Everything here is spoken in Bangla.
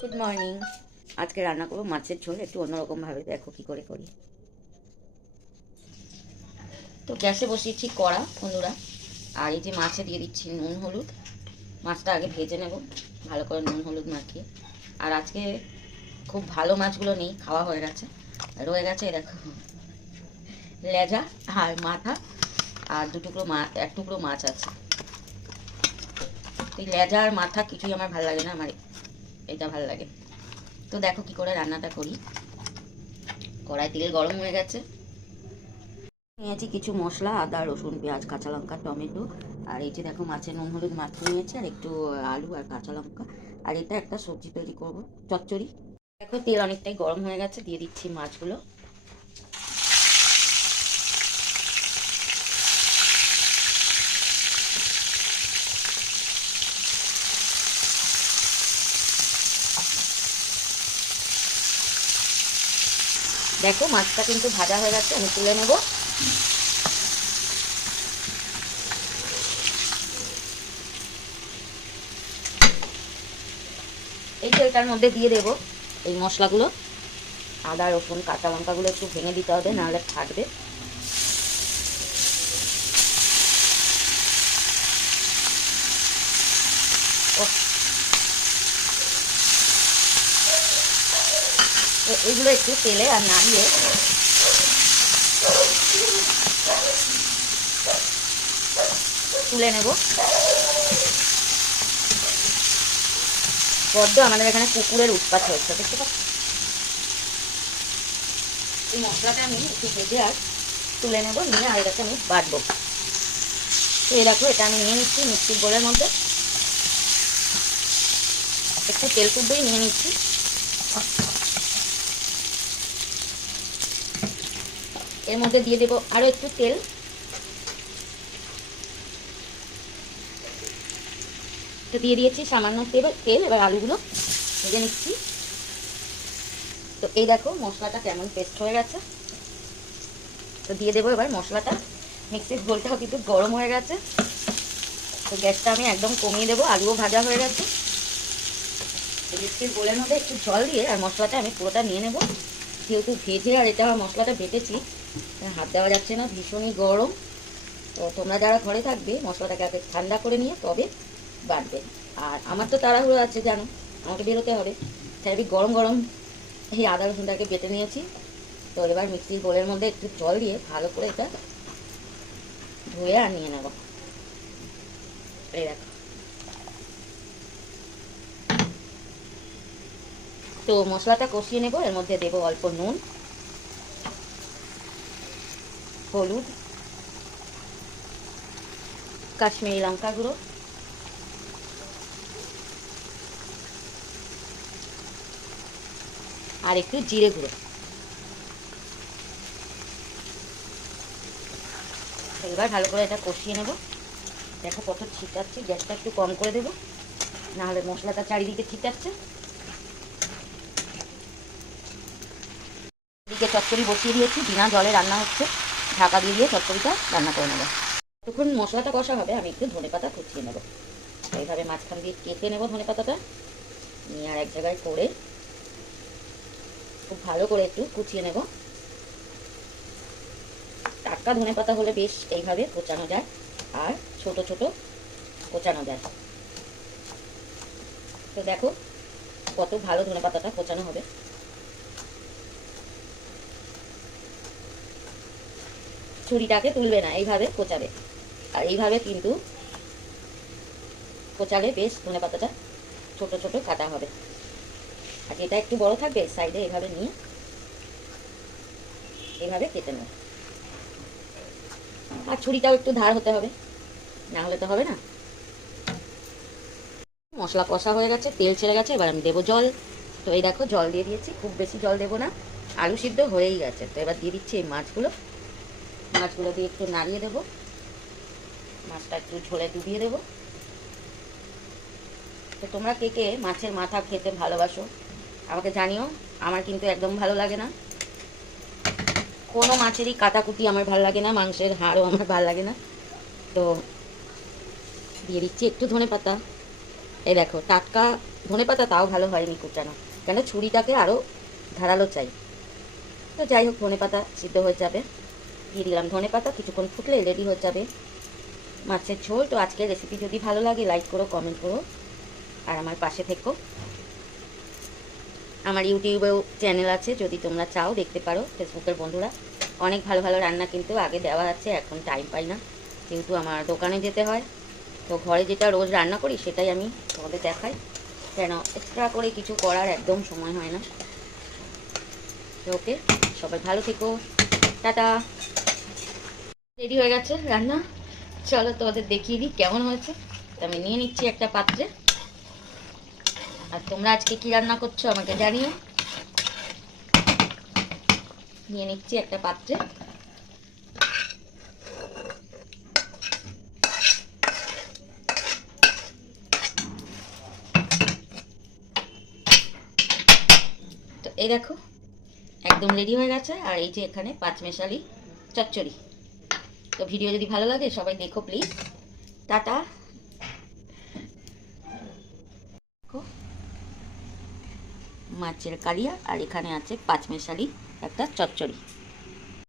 গুড মর্নিং আজকে রান্না করব মাছের ঝোল একটু অন্যরকমভাবে দেখো কী করে করি। তো গ্যাসে বসিয়েছি কড়া বন্ধুরা। আর এই যে মাছে দিয়ে দিচ্ছি নুন হলুদ। মাছটা আগে ভেজে নেব ভালো করে নুন হলুদ মাখিয়ে। আর আজকে খুব ভালো মাছগুলো নেই খাওয়া হয়ে গেছে। রয়ে গেছে দেখো। লেজা আর মাথা আর দু টুকরো মা এক টুকরো মাছ আছে। এই লেজা আর মাথা কিছুই আমার ভালো লাগে না আমার এটা ভালো লাগে। তো দেখো কি করে রান্নাটা করি। কড়াই তেল গরম হয়ে গেছে। নিয়েছি কিছু মশলা, আদা, রসুন, পেঁয়াজ, কাঁচা লঙ্কা, টমেটো। আর এই যে দেখো মাছের নুন, হলুদ মাছ নিয়েছি, আর একটু আলু আর কাঁচা লঙ্কা। আর এটা একটা সবজি তৈরি করব, চচ্চড়ি। দেখো তেল অনেকটাই গরম হয়ে গেছে, দিয়ে দিচ্ছি মাছগুলো। দেখো, মাছটা কিন্তু ভাজা হয়ে গেছে, আমি তুলে নেব। এই তেলটার মধ্যে দিয়ে দেব এই মশলাগুলো। আদা, রসুন, কাঁচা লঙ্কাগুলো একটু ভেঙে দিতে হবে, নাহলে ফাটবে। তো এইগুলো একটু তেলে আর নাড়িয়ে। তুলে নেব। বড্ড আমাদের এখানে কুকুরের উৎপাত হয়েছে, দেখতে পাচ্ছ? এই মশলাটা আমি একটু ভেজে আর তুলে নেব, নিয়ে আর এটাকে আমি বাটবো। তো এই দেখো, এটা আমি নিয়ে নিচ্ছি মিক্সির বোলের মধ্যে। একটু তেল টুকবেই নিয়ে নিচ্ছি। এর মধ্যে দিয়ে দেবো আরও একটু তেল। তো দিয়ে দিয়েছি সামান্য তেল তেল, এবার আলুগুলো ভেজে নিচ্ছি। তো এই দেখো মশলাটা কেমন পেস্ট হয়ে গেছে। তো দিয়ে দেবো এবার মশলাটা। মিক্সির গোলটাও কিন্তু গরম হয়ে গেছে। তো গ্যাসটা আমি একদম কমিয়ে দেবো, আলুও ভাজা হয়ে গেছে। মিক্সির গোলের মধ্যে একটু জল দিয়ে আর মশলাটা আমি পুরোটা নিয়ে নেব। যেহেতু ভেজে আর এটা আমার মশলাটা বেটেছি হাত দেওয়া যাচ্ছে না, ভীষণই গরম। তো তোমরা যারা ঘরে থাকবে, মশলাটাকে আগে ঠান্ডা করে নিয়ে তবে বাটবে। আর আমার তো তাড়াহুড়ো আছে, জানো, আমাকে বেরোতে হবে। তাই গরম গরম এই আদা রসুনটাকে বেটে নিয়েছি। তো এবার মিক্সির বোলের মধ্যে একটু জল দিয়ে ভালো করে এটা ধুয়ে আর নিয়ে নেব। এই দেখো। তো মশলাটা কষিয়ে নেব, এর মধ্যে দেবো অল্প নুন। হলুদ, কাশ্মীরি লঙ্কা গুঁড়ো, আর একটু জিরে গুঁড়ো। এবার ভালো করে এটা কষিয়ে নেব। দেখো কত ছিটাচ্ছি, গ্যাসটা একটু কম করে দেবো। নাহলে মশলাটা চারিদিকে ছিটাচ্ছে। এদিকে চচ্চড়ি বসিয়ে দিয়েছি, বিনা জলে রান্না হচ্ছে। ঢাকা দিয়ে দিয়ে চচ্চড়িটা রান্না করে নেব। তখন মশলাটা কষা হবে, আমি একটু ধনে পাতা কুচিয়ে নেব। এইভাবে মাঝখান দিয়ে কেটে নেব ধনে পাতাটা। নিয়ে আর এক জায়গায় করে খুব ভালো করে একটু কুচিয়ে নেব। টাটকা ধনে পাতা হলে বেশ এইভাবে কোচানো যায় আর ছোট ছোট কোচানো যায়। তো দেখো কত ভালো ধনে পাতাটা কোচানো হবে। ছুরিটাকে তুলবে না, এইভাবে কোচাবে। আর এইভাবে কিন্তু কোচালে বেশ ধনে পাতাটা ছোট ছোট কাটা হবে। আর যেটা একটু বড় থাকবে, সাইডে এভাবে নিয়ে এভাবে কেটে নেব। আর ছুরিটাও একটু ধার হতে হবে, না হলে তো হবে না। মশলা কষা হয়ে গেছে, তেল ছেড়ে গেছে, এবার আমি দেবো জল। তো এই দেখো, জল দিয়ে দিয়েছি, খুব বেশি জল দেবো না। আলু সিদ্ধ হয়েই গেছে। তো এবার দিয়ে দিচ্ছি এই মাছগুলো। মাছগুলো দিয়ে একটু নাড়িয়ে দেবো। মাছটা একটু ঝোলে ডুবিয়ে দেবো। তো তোমরা কে কে মাছের মাথা খেতে ভালোবাসো, আমাকে জানিও। আমার কিন্তু একদম ভালো লাগে না। কোনো মাছেরই কাটাকুটি আমার ভালো লাগে না, মাংসের হাড়ও আমার ভালো লাগে না। তো দিয়ে দিচ্ছি একটু ধনে পাতা। এই দেখো, টাটকা ধনে পাতা তাও ভালো হয়নি কুচানো কেন ছুরিটাকে আরও ধারালো চাই। তো যাই হোক, ধনে পাতা সিদ্ধ হয়ে যাবে। দিয়ে দিলাম ধনে পাতা কিছুক্ষণ ফুটলে রেডি হয়ে যাবে। মাছের ঝোল, তো আজকের রেসিপি যদি ভালো লাগে লাইক করো কমেন্ট করো। আর আমার পাশে থেকো। আমার ইউটিউবেও চ্যানেল আছে, যদি তোমরা চাও, দেখতে পারো ফেসবুকের বন্ধুরা। অনেক ভালো ভালো রান্না কিন্তু আগে দেওয়া আছে, এখন টাইম পাই না। যেহেতু আমার দোকানে যেতে হয়, তো ঘরে যেটা রোজ রান্না করি, সেটাই আমি তোমাদের দেখাই। কেন এক্সট্রা করে কিছু করার একদম সময় হয় না। ওকে সবাই ভালো থেকো। টাটা। রেডি হয়ে গেছে রান্না। চলো তোমাদের দেখিয়ে দিই কেমন হয়েছে। আমি নিয়ে নিচ্ছি একটা পাত্রে। আর তোমরা আজকে কি রান্না করছ আমাকে জানিও। নিয়ে নিচ্ছি একটা পাত্রে। তো এই দেখো একদম রেডি হয়ে গেছে। আর এই যে এখানে পাঁচমেশালি চচ্চড়ি। তো ভিডিও যদি ভালো লাগে, সবাই দেখো প্লিজ টাটা। মাছের কালিয়া, আর এখানে আছে পাঁচমেশালি একটা চচ্চড়ি।